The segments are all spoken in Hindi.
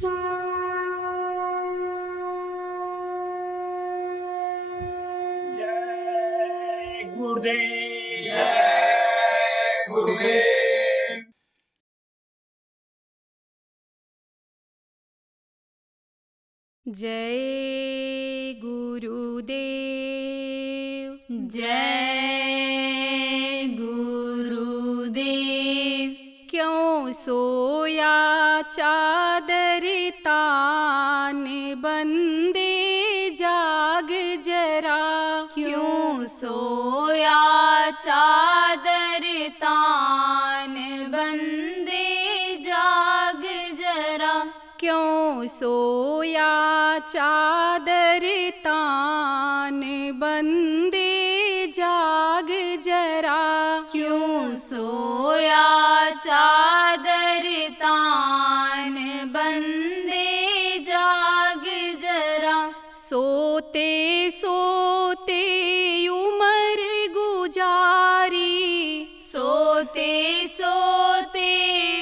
जय गुरुदेव। जय गुरुदेव। जय गुरुदेव। जय गुरुदेव। क्यों सोया चादर तान बंदे जाग जरा। क्यों सोया चादर तान बंदे जाग जरा। क्यों सोया चादर तान बंदे जाग जरा। क्यों सोया चादर तान बंदे जाग जरा। सोते सोते उमर गुजारी। सोते सोते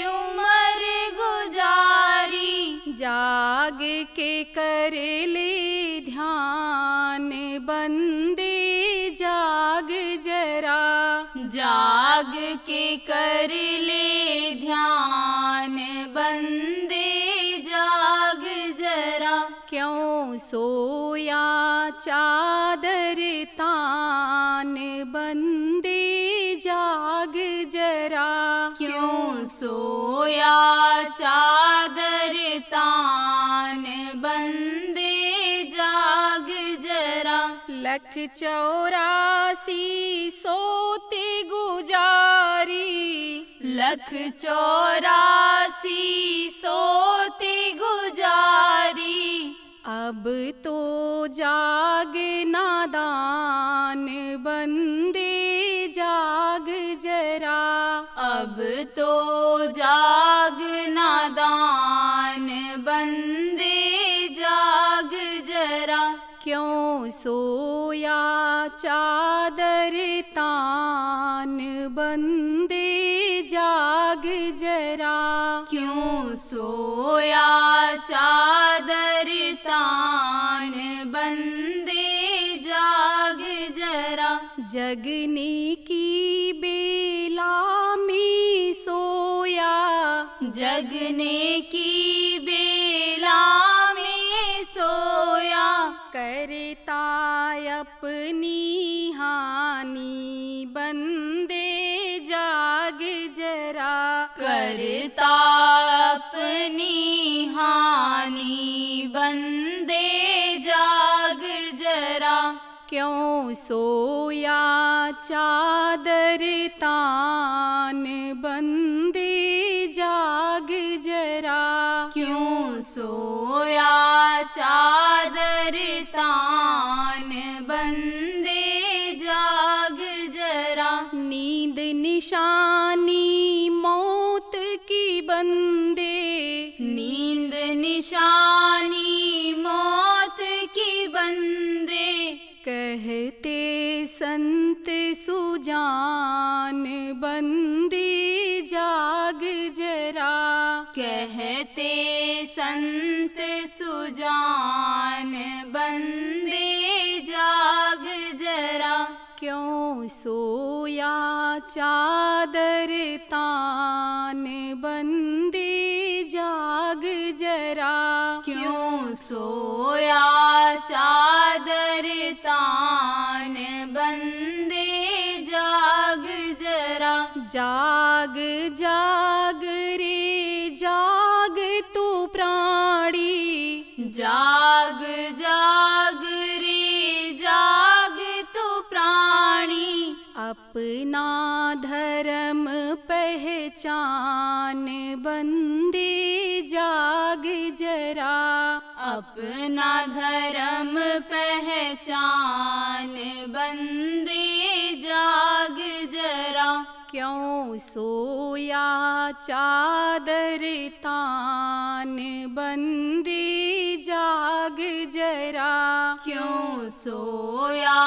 उमर गुजारी। जाग के कर ले ध्यान बंदे जाग जरा। जाग के कर ले ध्यान बंदे जाग जरा। क्यों सोया चादर तान बंदे जाग जरा। क्यों सोया चादर तान बंदे जाग जरा। 184 सोते गुजारी। 184 सोते गुजारी। अब तो जाग नादान बंदे जाग जरा। अब तो जाग नादान बंदे जाग जरा। क्यों सोया चादर तान बंदे जाग जरा। क्यों सोया चादर तान बंदे जाग जरा। जगने की बेला में सोया। जगने की बेला में सोया। करता अपनी हानि बंदे जाग जरा। करता अपनी हानि बंदे जाग जरा। क्यों सोया चादर तान बंदे जाग जरा। क्यों सोया चादर तान बंदे जाग जरा। नींद निशानी मौत की बंदे। नींद निशानी मौत की बंदे। कहते संत सुजान बंदे जाग जरा। कहते संत सुजान बंदे जाग जरा। क्यों सोया चादर तान बंदे जाग जरा। क्यों सोया चादर तान बंदे जाग जरा। जाग जाग रे जाग तू प्राणी। जाग जाग रे जाग तू प्राणी। अपना धर्म पहचान बंदे जाग जरा। अपना धर्म पहचान बंदे जाग जरा। क्यों सोया चादर तान बंदे जाग जरा। क्यों सोया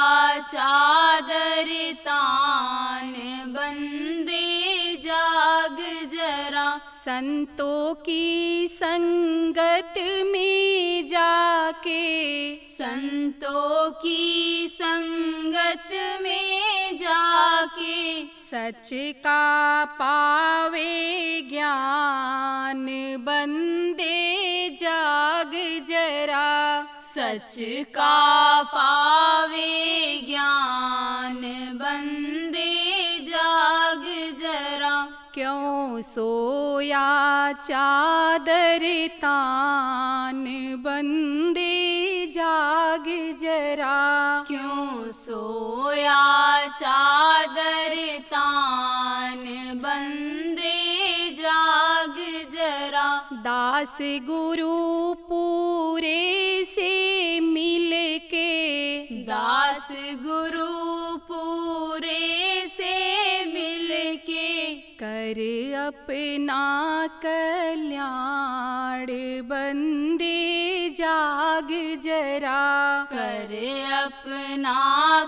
चादर तान बंदे जाग जरा। संतों की संगत में जाके, संतों की संगत में जाके, सच का पावे ज्ञान बंदे जाग जरा। सच का पावे ज्ञान बंदे जाग जरा। क्यों सोया चादर तान बंदे जाग जरा। क्यों सोया चादर तान बंदे जाग जरा। दास गुरु पूरे से मिलके, दास गुरु पूरे से मिलके, कर अपना कल्याण बंदे जाग जरा। कर अपना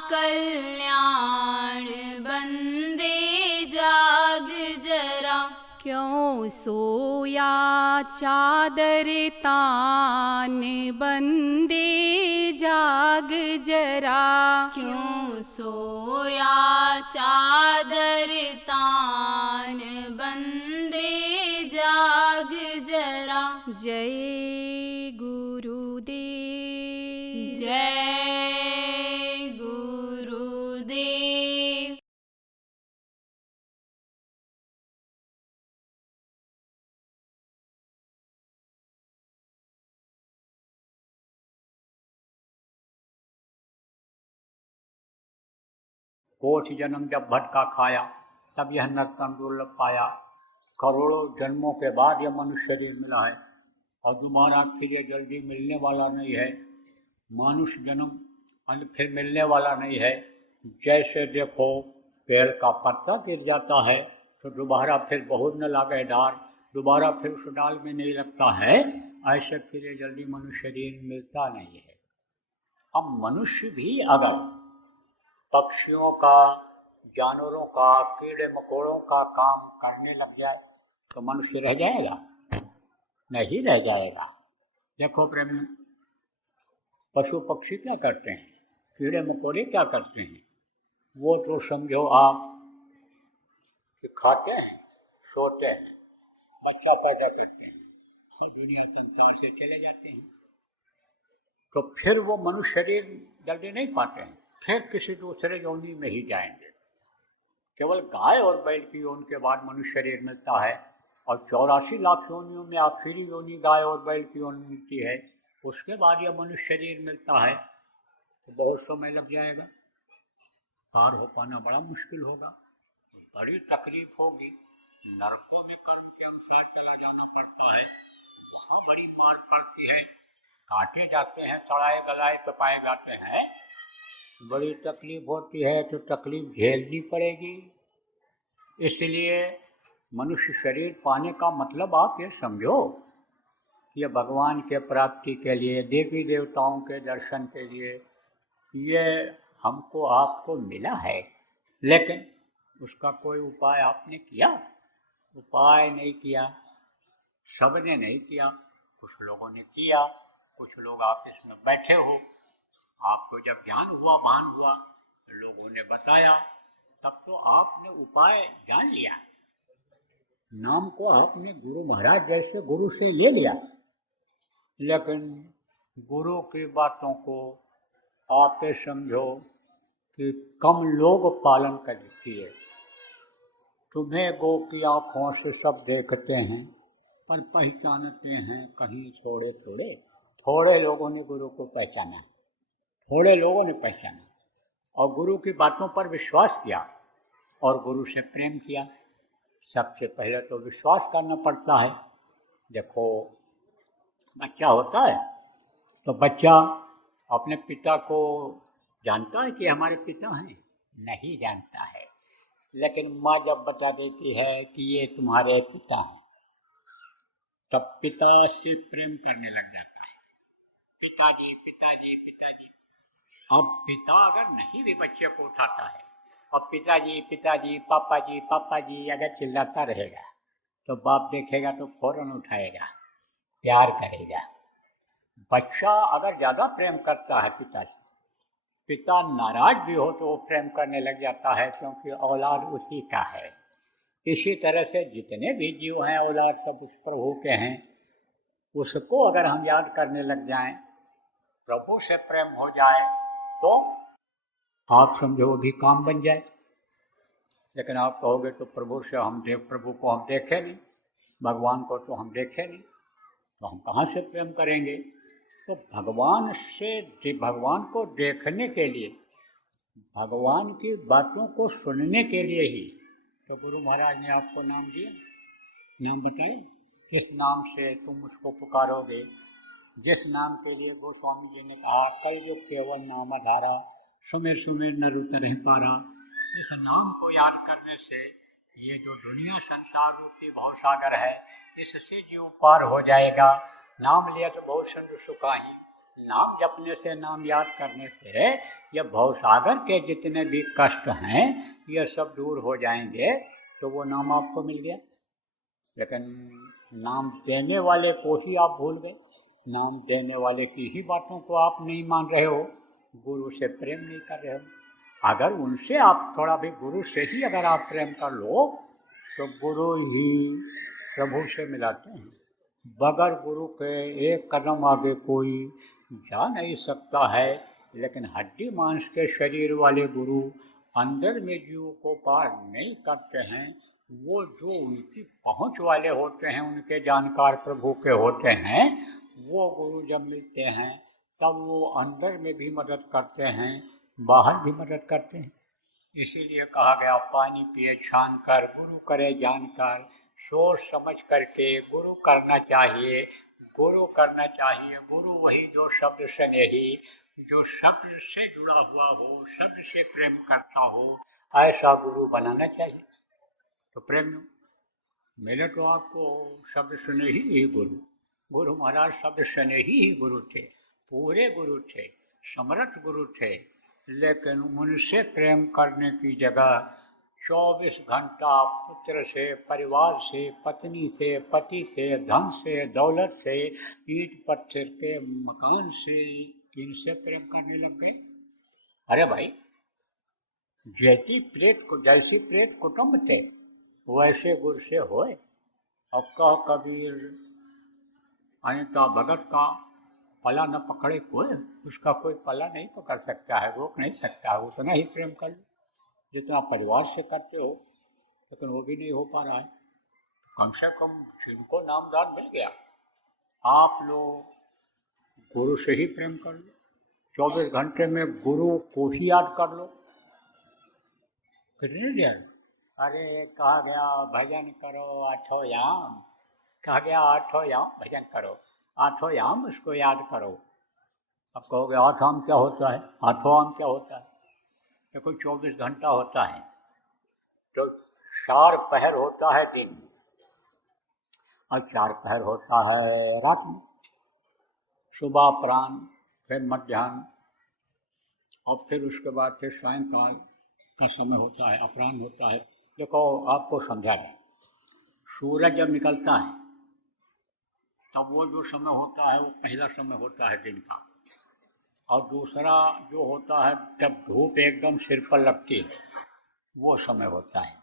कल्याण बंदे जाग जरा। क्यों सोया चादर तान बंदे जाग जरा। क्यों सोया चादर तान बंदे जाग जरा। जय गुरुदेव। जय गुरुदेव। कोट जन्म जब भटका खाया, तब यह नर्तन दुर्लभ पाया। करोड़ों जन्मों के बाद यह मनुष्य शरीर मिला है और दोबारा फिर ये जल्दी मिलने वाला नहीं है। मनुष्य जन्म फिर मिलने वाला नहीं है। जैसे देखो पेड़ का पत्ता गिर जाता है तो दोबारा फिर बहुत न लागे डार, दोबारा फिर उस डाल में नहीं लगता है। ऐसे फिर ये जल्दी मनुष्य शरीर मिलता नहीं है। अब मनुष्य भी अगर पक्षियों का, जानवरों का, कीड़े मकोड़ों का काम करने लग जाए तो मनुष्य रह जाएगा? नहीं रह जाएगा। देखो प्रेम, पशु पक्षी क्या करते हैं, कीड़े मकोड़े क्या करते हैं? वो तो समझो आप कि खाते हैं, सोते हैं, बच्चा पैदा करते हैं और दुनिया संसार से चले जाते हैं। तो फिर वो मनुष्य शरीर जल्दी नहीं पाते हैं, फिर किसी दूसरे योनि में ही जाएंगे। केवल गाय और बैल की योनि के बाद मनुष्य शरीर मिलता है और 84 लाख योनियों में आखिरी योनि गाय और बैल की योनि मिलती है। उसके बाद यह मनुष्य शरीर मिलता है तो बहुत समय लग जाएगा, पार हो पाना बड़ा मुश्किल होगा, बड़ी तकलीफ होगी। नरकों में कर्म के अनुसार चला जाना पड़ता है, वहाँ बड़ी मार पड़ती है, काटे जाते हैं, सड़ाए गलाए पपाए जाते हैं, बड़ी तकलीफ होती है। तो तकलीफ झेलनी पड़ेगी। इसलिए मनुष्य शरीर पाने का मतलब आप ये समझो, ये भगवान के प्राप्ति के लिए, देवी देवताओं के दर्शन के लिए ये हमको आपको मिला है। लेकिन उसका कोई उपाय आपने किया? उपाय नहीं किया, सबने नहीं किया। कुछ लोगों ने किया, कुछ लोग आप इसमें बैठे हो, आपको जब ज्ञान हुआ, भान हुआ, लोगों ने बताया, तब तो आपने उपाय जान लिया। नाम को आपने गुरु महाराज जैसे गुरु से ले लिया, लेकिन गुरु की बातों को आप ये समझो कि कम लोग पालन कर किए। तुम्हें गो की आँखों से सब देखते हैं पर पहचानते हैं कहीं थोड़े थोड़े। थोड़े लोगों ने गुरु को पहचाना, थोड़े लोगों ने पहचाना और गुरु की बातों पर विश्वास किया और गुरु से प्रेम किया। सबसे पहले तो विश्वास करना पड़ता है। देखो बच्चा होता है तो बच्चा अपने पिता को जानता है कि हमारे पिता हैं? नहीं जानता है। लेकिन माँ जब बता देती है कि ये तुम्हारे पिता हैं, तब पिता से प्रेम करने लग जाता है। पिताजी पिताजी पिताजी। अब पिता अगर नहीं भी बच्चे को उठाता है और पिताजी पिताजी पापा जी अगर चिल्लाता रहेगा तो बाप देखेगा तो फौरन उठाएगा, प्यार करेगा। बच्चा अगर ज़्यादा प्रेम करता है पिता से, पिता नाराज भी हो तो वो प्रेम करने लग जाता है, क्योंकि औलाद उसी का है। इसी तरह से जितने भी जीव हैं औलाद सब उस प्रभु के हैं। उसको अगर हम याद करने लग जाएं, प्रभु से प्रेम हो जाए, तो आप समझो वो भी काम बन जाए। लेकिन आप कहोगे तो प्रभु को हम देखे नहीं, भगवान को तो हम देखे नहीं, तो हम कहाँ से प्रेम करेंगे? तो भगवान को देखने के लिए, भगवान की बातों को सुनने के लिए ही तो गुरु महाराज ने आपको नाम दिया। नाम बताए, किस नाम से तुम उसको पुकारोगे? जिस नाम के लिए गोस्वामी जी ने कहा, कलयुग केवल नाम आधारा, सुमेर सुमेर नर उतर पारा। इस नाम को याद करने से ये जो दुनिया संसार रूपी भवसागर है, इससे जीव पार हो जाएगा। नाम लिया तो बहुत संत सुखाई, नाम जपने से, नाम याद करने से ये भवसागर के जितने भी कष्ट हैं ये सब दूर हो जाएंगे। तो वो नाम आपको मिल गया। लेकिन नाम देने वाले को ही आप भूल गए, नाम देने वाले की ही बातों को आप नहीं मान रहे हो, गुरु से प्रेम नहीं कर रहे हो। अगर उनसे आप थोड़ा भी, गुरु से ही अगर आप प्रेम कर लो तो गुरु ही प्रभु से मिलाते हैं। बगैर गुरु के एक कदम आगे कोई जा नहीं सकता है। लेकिन हड्डी मांस के शरीर वाले गुरु अंदर में जीव को पार नहीं करते हैं। वो जो उनकी पहुंच वाले होते हैं, उनके जानकार प्रभु के होते हैं, वो गुरु जब मिलते हैं तब वो अंदर में भी मदद करते हैं, बाहर भी मदद करते हैं। इसीलिए कहा गया, पानी पिए छान कर, गुरु करे जानकर। सोच समझ करके गुरु करना चाहिए, गुरु करना चाहिए। गुरु वही जो शब्द से नहीं, जो शब्द से जुड़ा हुआ हो, शब्द से प्रेम करता हो, ऐसा गुरु बनाना चाहिए। तो प्रेम मिले तो आपको शब्द सुने ही गुरु। गुरु महाराज शब्द सुने ही गुरु थे, पूरे गुरु थे, समर्थ गुरु थे। लेकिन उनसे प्रेम करने की जगह 24 घंटा पुत्र से, परिवार से, पत्नी से, पति से, धन से, दौलत से, ईंट पत्थर के मकान से, इनसे प्रेम करने लग गए। अरे भाई, जैसी प्रेत कुटुंब थे वैसे गुरु से होए। अब कह कबीर अनिता भगत का पला न पकड़े कोई, उसका कोई पला नहीं पकड़ सकता है, रोक नहीं सकता है। उतना ही प्रेम कर लो जितना परिवार से करते हो। लेकिन वो भी नहीं हो पा रहा है। कम से कम जिनको नामदान मिल गया, आप लोग गुरु से ही प्रेम कर लो। 24 घंटे में गुरु को ही याद कर लो। कितनी देर? अरे कहा गया भजन करो आठों याम, कहा गया आठों याम भजन करो, आठों याम उसको याद करो। अब कहोगे आठ आम क्या होता है? आठों आम क्या होता है? देखो 24 घंटा होता है, तो 4 पहर होता है दिन और 4 पहर होता है रात में। सुबह अपराह्न, फिर मध्याह्न और फिर उसके बाद फिर सायंकाल का समय होता है, अपराह्न होता है। देखो आपको समझा दें, सूरज जब निकलता है तब वो जो समय होता है वो पहला समय होता है दिन का, और दूसरा जो होता है जब धूप एकदम सिर पर लगती है वो समय होता है।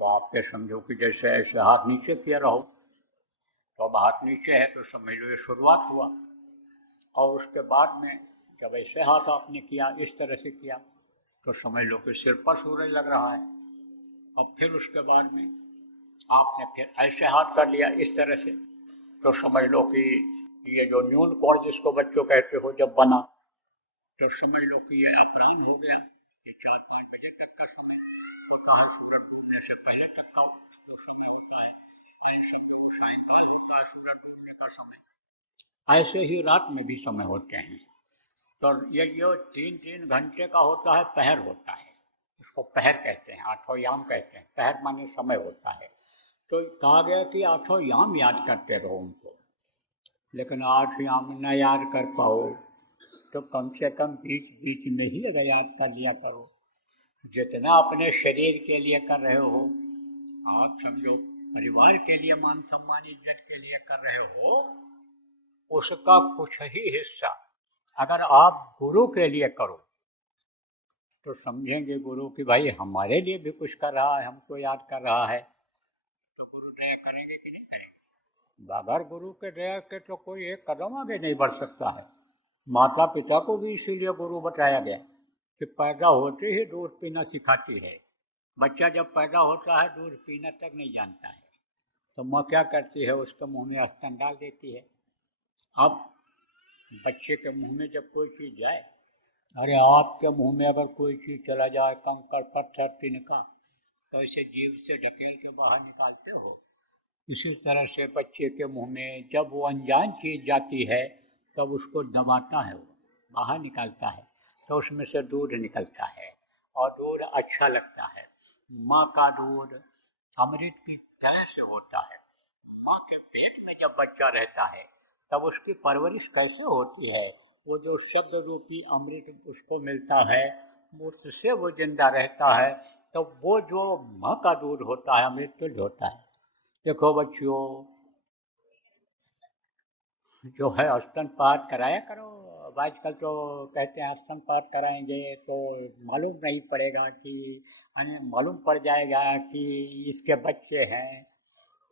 तो आप ये समझो कि जैसे ऐसे हाथ नीचे किया रहो, तो अब हाथ नीचे है तो समझ लो ये शुरुआत हुआ। और उसके बाद में जब ऐसे हाथ आपने किया, इस तरह से किया, तो समझ लो कि सिर पर सूरज लग रहा है। और फिर उसके बाद में आपने फिर ऐसे हाथ कर लिया इस तरह से, तो समझ लो कि ये जो न्यून कोण जिसको बच्चों कहते हो जब बना, तो समझ लो कि ये अपराह्न हो गया। ये 4-5 बजे तक का समय होता है, सूरज डूबने से पहले तक का तो समय होता है। सायंकाल होता है सूरज डूबने का समय। ऐसे ही रात में भी समय होते हैं। तो ये जो 3-3 घंटे का होता है, पहर होता है, उसको पहर कहते हैं, आठों याम कहते हैं। पहर माने समय होता है। तो कहा गया कि आठों याम याद करते रहो उनको। लेकिन 8 याम न याद कर पाओ तो कम से कम बीच बीच में ही अगर याद कर लिया करो। जितना अपने शरीर के लिए कर रहे हो, आप समझो परिवार के लिए, मान सम्मान इज्जत के लिए कर रहे हो, उसका कुछ ही हिस्सा अगर आप गुरु के लिए करो तो समझेंगे गुरु कि भाई हमारे लिए भी कुछ कर रहा है, हमको याद कर रहा है, तो गुरु दया करेंगे कि नहीं करेंगे। बगैर गुरु के दया के तो कोई एक कदम आगे नहीं बढ़ सकता है। माता पिता को भी इसीलिए गुरु बताया गया कि पैदा होते ही दूध पीना सिखाती है। बच्चा जब पैदा होता है दूध पीना तक नहीं जानता है, तो माँ क्या करती है, उसके मुंह में स्तन डाल देती है। अब बच्चे के मुंह में जब कोई चीज़ जाए, अरे आपके मुंह में अगर कोई चीज़ चला जाए, कंकड़ पत्थर तिनका, तो इसे जीभ से ढकेल के बाहर निकालते हो। इसी तरह से बच्चे के मुंह में जब वो अनजान चीज़ जाती है तब उसको दबाता है, वो बाहर निकालता है, तो उसमें से दूध निकलता है और दूध अच्छा लगता है। माँ का दूध अमृत की तरह से होता है। माँ के पेट में जब बच्चा रहता है तब उसकी परवरिश कैसे होती है, वो जो शब्द रूपी अमृत उसको मिलता है, उससे वो जिंदा रहता है। तो वो जो माँ का दूध होता है अमृत तुल्य होता है। देखो बच्चों, जो है स्तनपान कराया करो। अब आजकल तो कहते हैं स्तनपान कराएंगे तो मालूम नहीं पड़ेगा कि मालूम पड़ जाएगा कि इसके बच्चे हैं।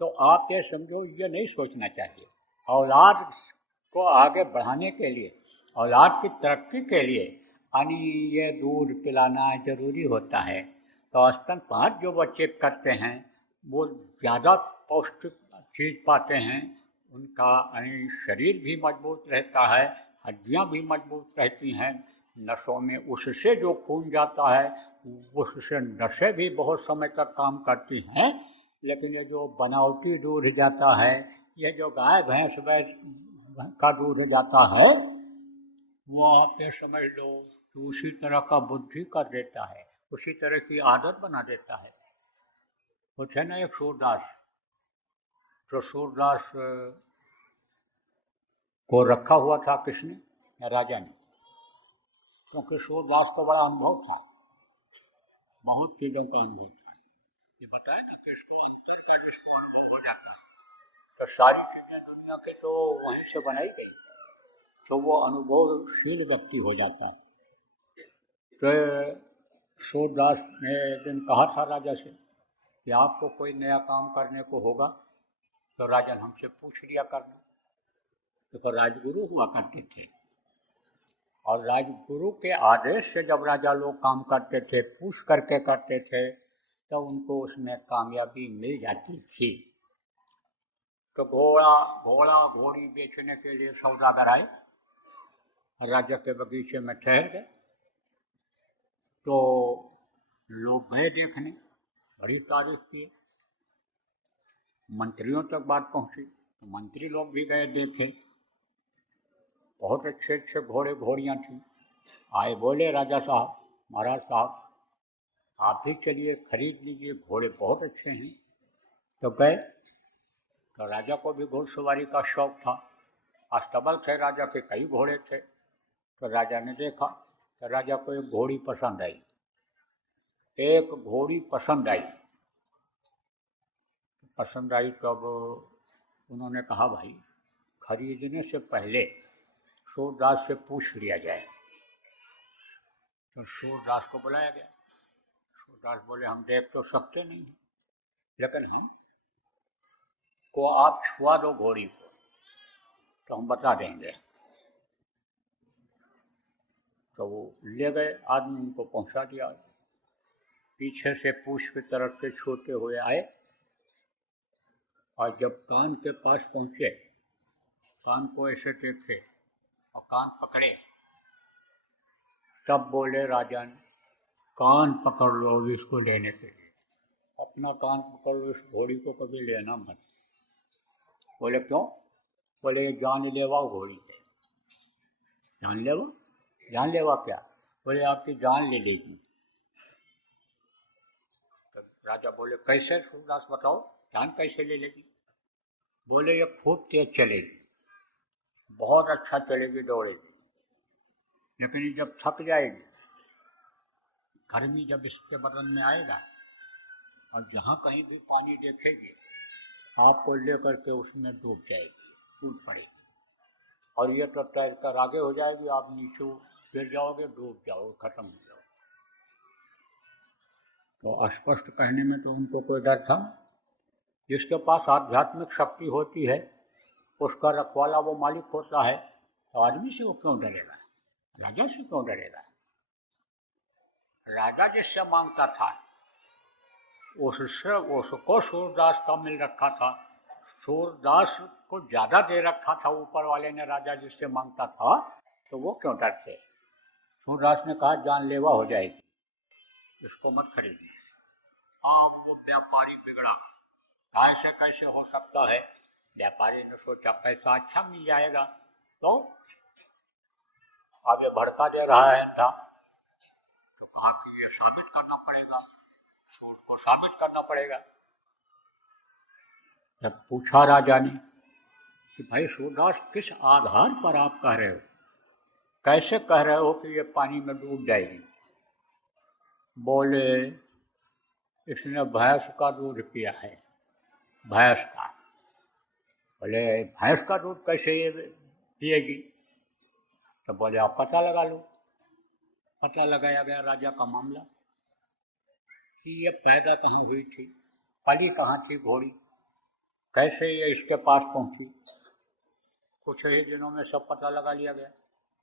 तो आप ये समझो, ये नहीं सोचना चाहिए। औलाद को आगे बढ़ाने के लिए, औलाद की तरक्की के लिए यानी ये दूध पिलाना जरूरी होता है। तो स्तनपान जो बच्चे करते हैं वो ज़्यादा पौष्टिक चीज़ पाते हैं, उनका शरीर भी मजबूत रहता है, हड्डियाँ भी मजबूत रहती हैं। नसों में उससे जो खून जाता है उससे नसें भी बहुत समय तक काम करती हैं। लेकिन ये जो बनावटी दूध जाता है, ये जो गाय भैंस का दूध जाता है, वो आप ये समझ लो कि उसी तरह का बुद्धि कर देता है, उसी तरह की आदत बना देता है। कुछ है ना, एक सूरदास, तो सूरदास को रखा हुआ था किसने, राजा ने, क्योंकि सूरदास को बड़ा अनुभव था, बहुत चीज़ों का अनुभव था। ये बताया ना कि इसको अंतर का जिसको अनुभव हो जाता है, तो सारी चीज़ें दुनिया की तो वहीं से बनाई गई, तो वो अनुभवशील व्यक्ति हो जाता है। तो सूरदास ने एक दिन कहा था राजा से कि आपको कोई नया काम करने को होगा तो राजन हमसे पूछ लिया करना। तो राजगुरु हुआ करते थे और राजगुरु के आदेश से जब राजा लोग काम करते थे, पूछ करके करते थे, तो उनको उसमें कामयाबी मिल जाती थी। तो घोड़ा घोड़ी बेचने के लिए सौदागर आए, राजा के बगीचे में ठहर गए। तो लोग गए देखने, बड़ी तारीफ की, मंत्रियों तक बात पहुंची, तो मंत्री लोग भी गए देखे, बहुत अच्छे अच्छे घोड़े घोड़ियाँ थीं। आए बोले राजा साहब, महाराज साहब आप भी चलिए खरीद लीजिए, घोड़े बहुत अच्छे हैं। तो गए, तो राजा को भी घोड़सवारी का शौक था, अस्तबल थे राजा के, कई घोड़े थे। तो राजा ने देखा, तो राजा को एक घोड़ी पसंद आई, एक घोड़ी पसंद आई। पसंद आई तो अब उन्होंने कहा भाई खरीदने से पहले सूरदास से पूछ लिया जाए। तो सूरदास को बुलाया गया। सूरदास बोले हम देख तो सकते नहीं हैं, लेकिन हम को आप छुआ दो घोड़ी को तो हम बता देंगे। तो वो ले गए, आदमी उनको पहुंचा दिया। पीछे से पूछ की तरफ से छूते हुए आए और जब कान के पास पहुंचे, कान को ऐसे देखे और कान पकड़े, तब बोले राजा ने कान पकड़ लो इसको लेने के लिए, अपना कान पकड़ लो, इस घोड़ी को कभी लेना मत। बोले क्यों? बोले ये जानलेवा घोड़ी है। जानलेवा? जानलेवा क्या? बोले आपकी जान ले लेगी। तो राजा बोले कैसे सूरदास बताओ, जान कैसे ले लेगी? बोले ये खूब तेज चलेगी, बहुत अच्छा चलेगी, दौड़ेगी, लेकिन ये जब थक जाएगी, गर्मी जब इसके बदन में आएगा और जहाँ कहीं भी पानी देखेगी आपको लेकर के उसमें डूब जाएगी, टूट पड़ेगी। और ये तो तैर कर आगे हो जाएगी, आप नीचे गिर जाओगे, डूब जाओगे, खत्म हो जाओगे। तो अस्पष्ट कहने में तो उनको कोई डर था। जिसके पास आध्यात्मिक शक्ति होती है, उसका रखवाला वो मालिक होता है, तो आदमी से वो क्यों डरेगा, राजा से क्यों डरेगा। राजा जिससे मांगता था उसको सूरदास का मिल रखा था, सूरदास को ज्यादा दे रखा था ऊपर वाले ने। राजा जिससे मांगता था तो वो क्यों डरते। सूरदास ने कहा जानलेवा हो जाएगी, इसको मत खरीदना। अब वो व्यापारी बिगड़ा, ऐसे कैसे हो सकता है। व्यापारी ने सोचा पैसा अच्छा मिल जाएगा, तो आगे भड़का दे रहा है था, तो कहा कि ये साबित करना पड़ेगा, उसको साबित करना पड़ेगा। जब पूछा राजा ने कि भाई सूरदास किस आधार पर आप कह रहे हो, कैसे कह रहे हो कि ये पानी में डूब जाएगी। बोले इसने भैंस का दूध पिया है, भैंस का। बोले भैंस का दूध कैसे ये पिएगी। तो बोले आप पता लगा लो। पता लगाया गया राजा का मामला कि ये पैदा कहाँ हुई थी, पली कहाँ थी घोड़ी, कैसे ये इसके पास पहुंची। कुछ ही दिनों में सब पता लगा लिया गया।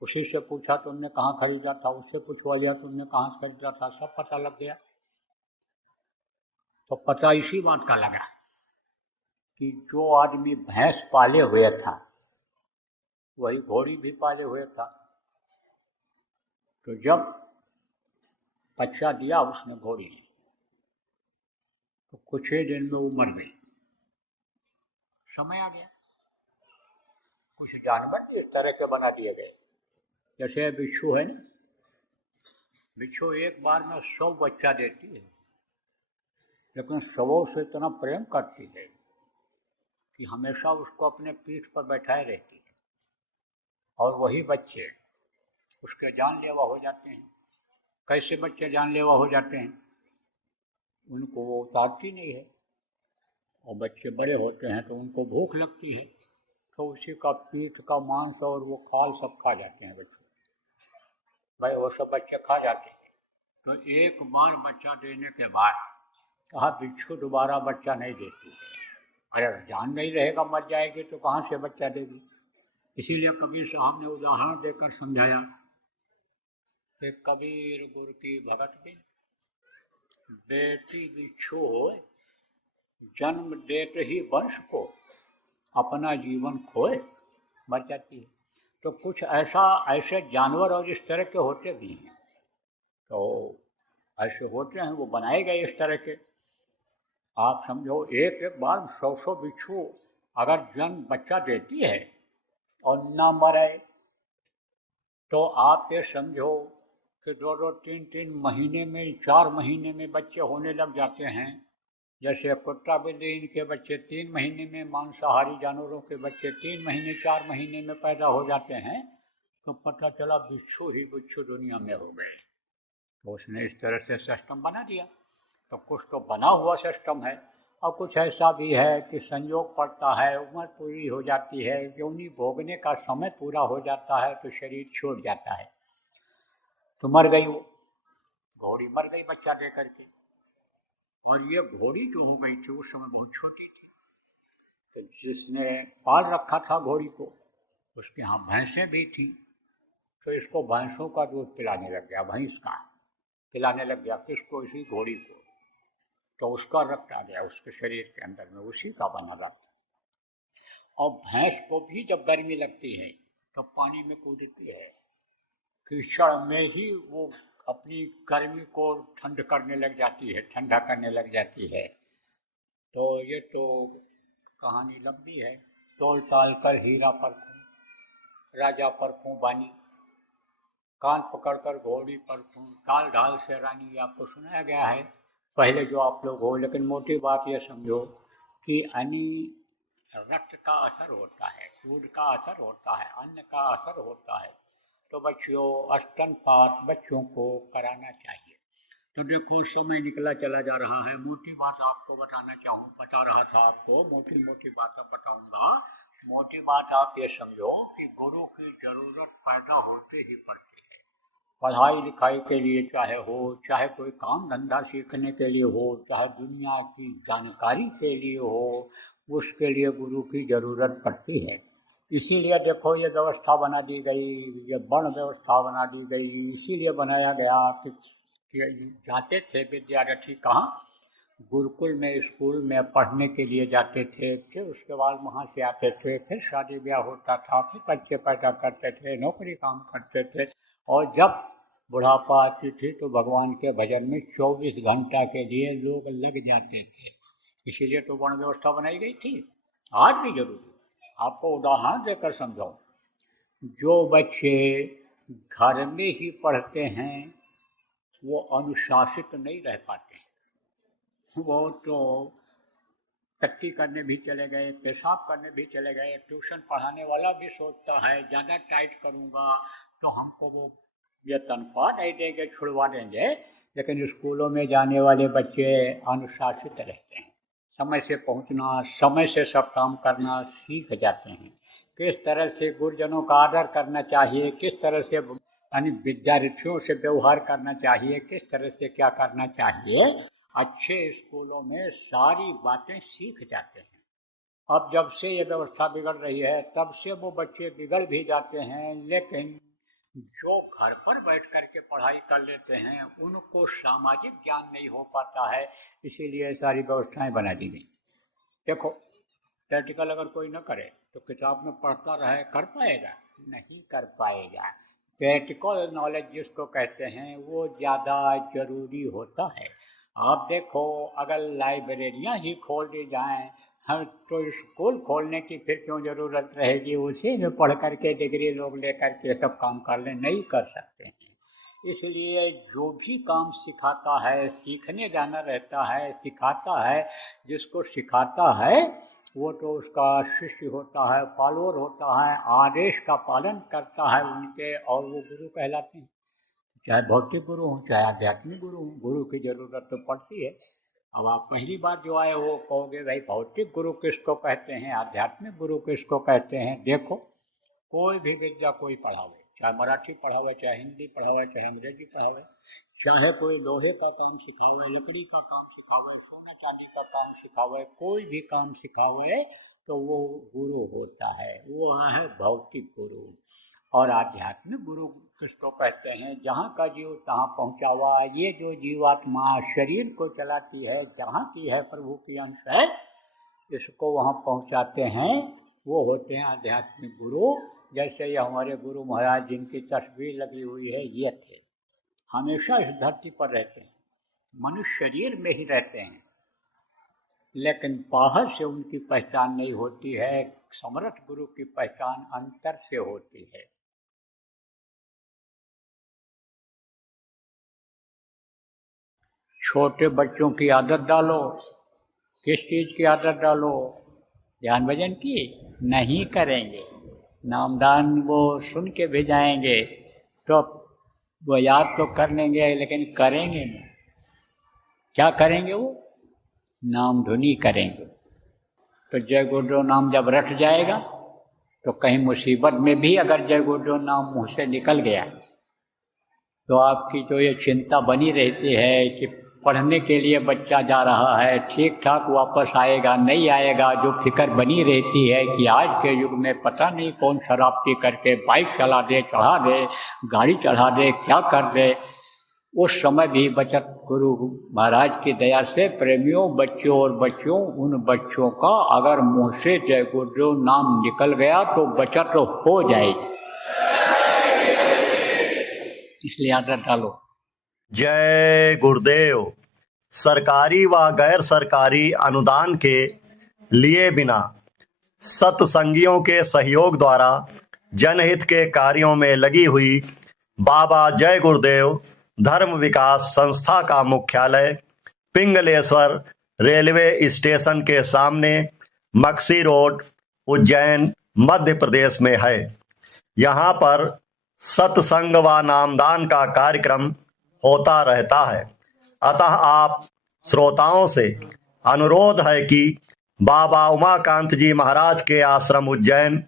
उसी से पूछा तुमने कहाँ खरीदा था, उससे पूछवाया तुमने कहाँ से खरीदा था, सब पता लग गया। तो पता इसी बात का लगा कि जो आदमी भैंस पाले हुए था वही घोड़ी भी पाले हुए था। तो जब बच्चा दिया उसने घोड़ी ने, तो कुछ ही दिन में वो मर गई। समय आ गया, कुछ जानवर इस तरह के बना दिए गए। जैसे बिच्छू है ना, बिच्छू एक बार में 100 बच्चा देती है, लेकिन 100 से इतना प्रेम करती है कि हमेशा उसको अपने पीठ पर बैठाए रहती है। और वही बच्चे उसके जानलेवा हो जाते हैं। कैसे बच्चे जानलेवा हो जाते हैं, उनको वो उतारती नहीं है, और बच्चे बड़े होते हैं तो उनको भूख लगती है, तो उसी का पीठ का मांस और वो खाल सब खा जाते हैं बच्चे। भाई वो सब बच्चे खा जाते हैं। तो एक बार बच्चा देने के बाद कहा बिच्छू दोबारा बच्चा नहीं देती है। अरे जान नहीं रहेगा, मर जाएगी तो कहाँ से बच्चा देगी। इसीलिए कबीर साहब ने उदाहरण देकर समझाया कि कबीर गुर की भगत बिन बेटी बिच्छू होए, जन्म देते ही वंश को अपना जीवन खोए, मर जाती है। तो कुछ ऐसे जानवर और इस तरह के होते भी हैं, तो ऐसे होते हैं, वो बनाए गए इस तरह के। आप समझो एक एक बार 100 बिच्छू अगर जन्म बच्चा देती है और ना मरे, तो आप ये समझो कि 2-2, 3-3 महीने में, 4 महीने में बच्चे होने लग जाते हैं। जैसे कुत्ता बिल्ली, इनके बच्चे 3 महीने में, मांसाहारी जानवरों के बच्चे 3 महीने 4 महीने में पैदा हो जाते हैं। तो पता चला बिच्छू ही बिच्छू दुनिया में हो गए। तो उसने इस तरह से सिस्टम बना दिया। तो कुछ तो बना हुआ सिस्टम है, और कुछ ऐसा भी है कि संयोग पड़ता है, उम्र पूरी हो जाती है, योनि भोगने का समय पूरा हो जाता है तो शरीर छोड़ जाता है। तो मर गई वो घोड़ी, मर गई बच्चा दे करके। और ये घोड़ी जो हो गई थी उस समय बहुत छोटी थी। तो जिसने पाल रखा था घोड़ी को, उसके यहाँ भैंसें भी थीं, तो इसको भैंसों का दूध पिलाने लग गया, भैंस का पिलाने लग गया। किसको? इसी घोड़ी को। तो उसका रक्त आ गया उसके शरीर के अंदर में, उसी का बना रक्त। और भैंस को भी जब गर्मी लगती है तो पानी में कूदती है, कीचड़ में ही वो अपनी गर्मी को ठंड करने लग जाती है, ठंडा करने लग जाती है। तो ये तो कहानी लंबी है। तोल ताल कर हीरा परखूं, राजा परखूं बानी, कान पकड़कर घोड़ी परखूं, ताल ढाल से रानी, आपको सुनाया गया है पहले जो आप लोग हो। लेकिन मोटी बात ये समझो कि रक्त का असर होता है, दूध का असर होता है, अन्न का असर होता है। तो बच्चों स्तनपान बच्चों को कराना चाहिए। तो देखो समय निकला चला जा रहा है। मोटी बात आपको बता रहा था आपको, मोटी मोटी बातें बताऊंगा। मोटी बात आप ये समझो कि गुरु की जरूरत पैदा होते ही पड़ती है। पढ़ाई लिखाई के लिए चाहे हो, चाहे कोई काम धंधा सीखने के लिए हो, चाहे दुनिया की जानकारी के लिए हो, उसके लिए गुरु की जरूरत पड़ती है। इसीलिए देखो ये व्यवस्था बना दी गई, ये वर्ण व्यवस्था बना दी गई। इसीलिए बनाया गया कि जाते थे विद्यार्थी कहाँ, गुरुकुल में, स्कूल में पढ़ने के लिए जाते थे। फिर उसके बाद वहाँ से आते थे, फिर शादी ब्याह होता था, फिर बच्चे पैदा करते थे, नौकरी काम करते थे। और जब बुढ़ापा आती थी तो भगवान के भजन में 24 घंटा के लिए लोग लग जाते थे। इसीलिए तो वर्ण व्यवस्था बनाई गई थी। आज भी जरूरी। आपको उदाहरण देकर समझाऊं, जो बच्चे घर में ही पढ़ते हैं वो अनुशासित नहीं रह पाते। वो तो टट्टी करने भी चले गए, पेशाब करने भी चले गए। ट्यूशन पढ़ाने वाला भी सोचता है ज़्यादा टाइट करूँगा तो हमको वो ये तनख्वाह नहीं देंगे, छुड़वा देंगे। लेकिन स्कूलों में जाने वाले बच्चे अनुशासित रहते हैं, समय से पहुंचना, समय से सब काम करना सीख जाते हैं। किस तरह से गुरुजनों का आदर करना चाहिए, किस तरह से यानी विद्यार्थियों से व्यवहार करना चाहिए, किस तरह से क्या करना चाहिए, अच्छे स्कूलों में सारी बातें सीख जाते हैं। अब जब से ये व्यवस्था बिगड़ रही है तब से वो बच्चे बिगड़ भी जाते हैं। लेकिन जो घर पर बैठ कर के पढ़ाई कर लेते हैं उनको सामाजिक ज्ञान नहीं हो पाता है, इसीलिए सारी व्यवस्थाएं बना दी गई। देखो प्रैक्टिकल अगर कोई न करे तो किताब में पढ़ता रहे, कर पाएगा? नहीं कर पाएगा। प्रैक्टिकल नॉलेज जिसको कहते हैं वो ज़्यादा ज़रूरी होता है। आप देखो अगर लाइब्रेरियाँ ही खोल दी जाएँ, हम तो स्कूल खोलने की फिर क्यों ज़रूरत रहेगी? उसी में पढ़ कर के डिग्री लोग ले कर के सब काम कर लें, नहीं कर सकते हैं। इसलिए जो भी काम सिखाता है, सीखने जाना रहता है, सिखाता है, जिसको सिखाता है वो तो उसका शिष्य होता है, फॉलोअर होता है, आदेश का पालन करता है उनके, और वो गुरु कहलाते हैं। चाहे भौतिक गुरु हो, चाहे आध्यात्मिक गुरु हो, गुरु की ज़रूरत तो पड़ती है। अब आप पहली बार जो आए वो कहोगे भाई भौतिक गुरु किसको कहते हैं, आध्यात्मिक गुरु किसको कहते हैं? देखो कोई भी विद्या कोई पढ़ावे, चाहे मराठी पढ़ावे, चाहे हिंदी पढ़ावे, चाहे अंग्रेजी पढ़ावे, चाहे कोई लोहे का काम सिखावे, लकड़ी का काम सिखावे, सोने चांदी का काम सिखावे, कोई भी काम सिखावे तो वो गुरु होता है। वो है भौतिक गुरु। और आध्यात्मिक गुरु किसको कहते हैं? जहाँ का जीव तहाँ पहुँचा हुआ। ये जो जीवात्मा शरीर को चलाती है, जहाँ की है प्रभु की अंश है, इसको वहाँ पहुँचाते हैं, वो होते हैं आध्यात्मिक गुरु। जैसे ये हमारे गुरु महाराज जिनकी तस्वीर लगी हुई है, ये थे, हमेशा इस धरती पर रहते हैं, मनुष्य शरीर में ही रहते हैं, लेकिन बाहर से उनकी पहचान नहीं होती है। समर्थ गुरु की पहचान अंतर से होती है। छोटे बच्चों की आदत डालो, किस चीज़ की आदत डालो? ध्यान भजन की नहीं करेंगे, नामदान वो सुन के भी जाएंगे तो वो याद तो कर लेंगे लेकिन करेंगे नहीं। क्या करेंगे? वो नाम धुनी करेंगे। तो जय गुरुदेव नाम जब रट जाएगा तो कहीं मुसीबत में भी अगर जय गुरुदेव नाम मुँह से निकल गया तो आपकी जो ये चिंता बनी रहती है कि पढ़ने के लिए बच्चा जा रहा है, ठीक ठाक वापस आएगा नहीं आएगा, जो फिक्र बनी रहती है कि आज के युग में पता नहीं कौन शराब पी करके बाइक चला दे, चढ़ा दे, गाड़ी चढ़ा दे, क्या कर दे, उस समय भी बचत गुरु महाराज की दया से प्रेमियों, बच्चों और बच्चों, उन बच्चों का अगर मुँह से जय गुरुदेव नाम निकल गया तो बचत तो हो जाएगी। इसलिए आदत डालो। जय गुरुदेव। सरकारी व गैर सरकारी अनुदान के लिए बिना सत्संगियों के सहयोग द्वारा जनहित के कार्यों में लगी हुई बाबा जय गुरुदेव धर्म विकास संस्था का मुख्यालय पिंगलेश्वर रेलवे स्टेशन के सामने मक्सी रोड, उज्जैन, मध्य प्रदेश में है। यहाँ पर सत्संग व नामदान का कार्यक्रम होता रहता है। अतः आप श्रोताओं से अनुरोध है कि बाबा उमाकांत जी महाराज के आश्रम उज्जैन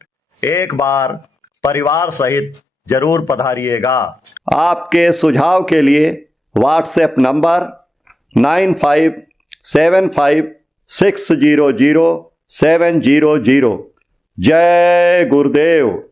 एक बार परिवार सहित जरूर पधारिएगा। आपके सुझाव के लिए व्हाट्सएप नंबर 9575600700। जय गुरुदेव।